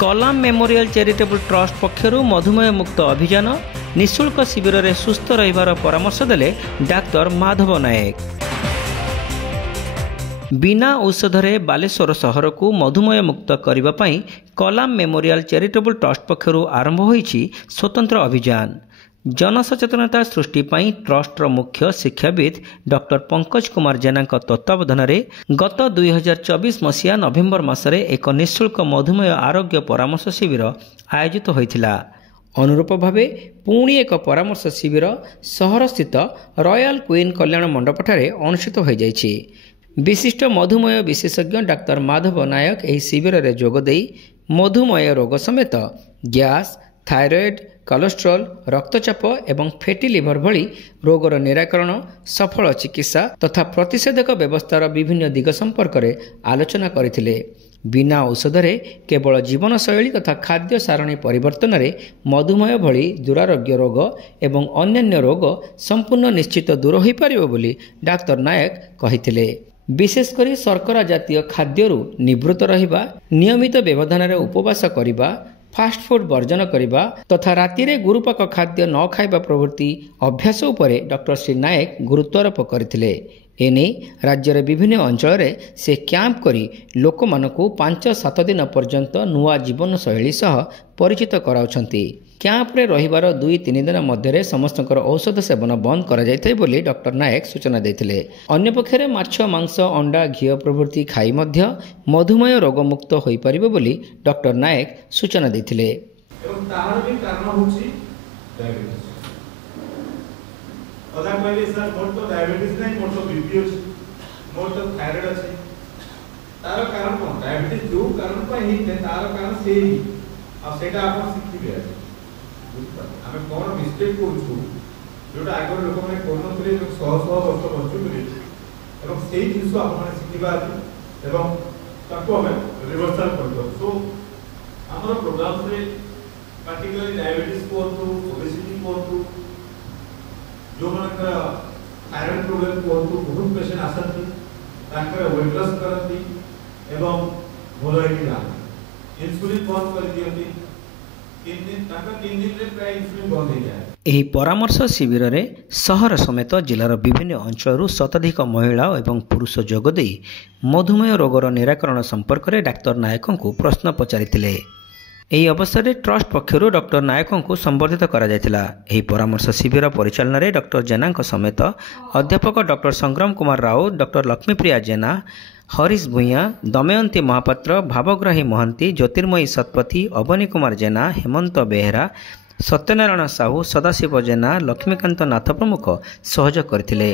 कलाम memorial charitable trust पक्षर मधुमेह मुक्त अभियान निःशुल्क शिविर में सुस्थ रहिबार परामर्श देले डाक्टर माधव नायक। बिना औषधरे बालेश्वर सहर को मधुमेह मुक्त करने पाई कलाम मेमोरियल चैरिटेबल ट्रस्ट पक्षर आरंभ होईछि स्वतंत्र अभियान। जनसचेतनता सृष्टि पाई ट्रस्टर मुख्य शिक्षाविद डॉक्टर पंकज कुमार जेना तत्वावधान में गत 2024 मसीहा नवेम्बर मासरे एक निःशुल्क मधुमेह आरोग्य परामर्श शिविर आयोजित होइथिला। अनुरूप भावे पुणी एक परामर्श शिविर सहर स्थित रॉयल क्वीन कल्याण मंडपठारे अनुष्ठित हो जाइछि। विशिष्ट मधुमेह विशेषज्ञ डाक्टर माधव नायक एही शिविर में जोगदे मधुमेह रोग समेत गैस, थायरॉइड, कोलेस्ट्रोल, रक्तचाप एवं फैटी लिवर भली रोगर निराकरण, सफल चिकित्सा तथा प्रतिषेधक व्यवस्थार विभिन्न दिग संपर्क में आलोचना करथिले। बिना औषधरे केवल जीवनशैली तथा खाद्य सारणी परिवर्तन रे मधुमेह भली दुरारोग्य रोग एवं अन्यान्य रोग संपूर्ण निश्चित दूर हो पारिबो बोली डाक्टर नायक कहिथिले। विशेषकर शर्करा जातीय खाद्यरू निवृत्त रहिबा, नियमित व्यवधान रे उपवास करिबा, फास्ट फूड वर्जन करने तथा राति रे गुरुपाक खाद्य न खाइबा प्रवृत्ति अभ्यास उपरे डॉक्टर श्री नायक गुरुत्वारोप करथिले। एने राज्यर विभिन्न अंचल से कैंप करी लोक मानकु 5-7 दिन पर्यंत नुआ जीवन शैली सह परिचित कराउछंती। कैंप रे रहिबार 2-3 दिन मध्य समस्त औषध सेवन बंद करा जायथाय बोली डॉक्टर नायक सूचना देथिले। अन्य पक्षरे माछ, मांस, अंडा, घी प्रभृति खाई मध्य मधुमेह रोग मुक्त होई परिबो बोली डॉक्टर नायक सूचना देथिले। एवं तार भी कारण होछि डायबिटीज। अदा कहले सर मोर तो डायबिटीज नहीं, मोर तो बीपी अछि, मोर तो थायराइड अछि। तार कारण कोन? डायबिटीज जो कारण पर ही तार कारण से ही आ सेटा आपण सिखिबे। आमे कोन मिस्टेक करछु जोटा आगर लोक माने कोनतरे 100 वर्ष बचुले एवं सेही जिंस आपण माने सिखिबा एवं ताको हमें रिवर्सल करतो। सो हमर प्रोग्राम रे पार्टिकुलरली डायबिटीज कोर्टू, ओबेसिटी कोर्टू, जो मानकर थायराइड प्रॉब्लम कोर्टू बहुत पेशेंट आसंती, ताकर वेट लॉस करंती एवं भलो हेकिला इंसुलिन बंद कर दियंती। एही परामर्श शिविर रे सहर समेत जिलार विभिन्न अंचल शताधिक महिला एवं पुरुष जोगदे मधुमेह रोगर निराकरण संपर्क में डाक्टर नायकों को प्रश्न पचारिथिले। एही अवसर में ट्रस्ट पक्षर डॉक्टर नायकों को संबर्धित करा जायतिला। एही परामर्श शिविर परिचालन में डॉक्टर जेना समेत अध्यापक डॉक्टर संग्राम कुमार राउत, डॉक्टर लक्ष्मीप्रिया जेना, हरीश भूया, दमयंती महापात्र, भावग्राही महांती, ज्योतिर्मयी शतपथी, अवनी कुमार जेना, हेमंत बेहेरा, सत्यनारायण साहू, सदाशिव जेना, लक्ष्मीकांत नाथ प्रमुख सहयोग करथिले।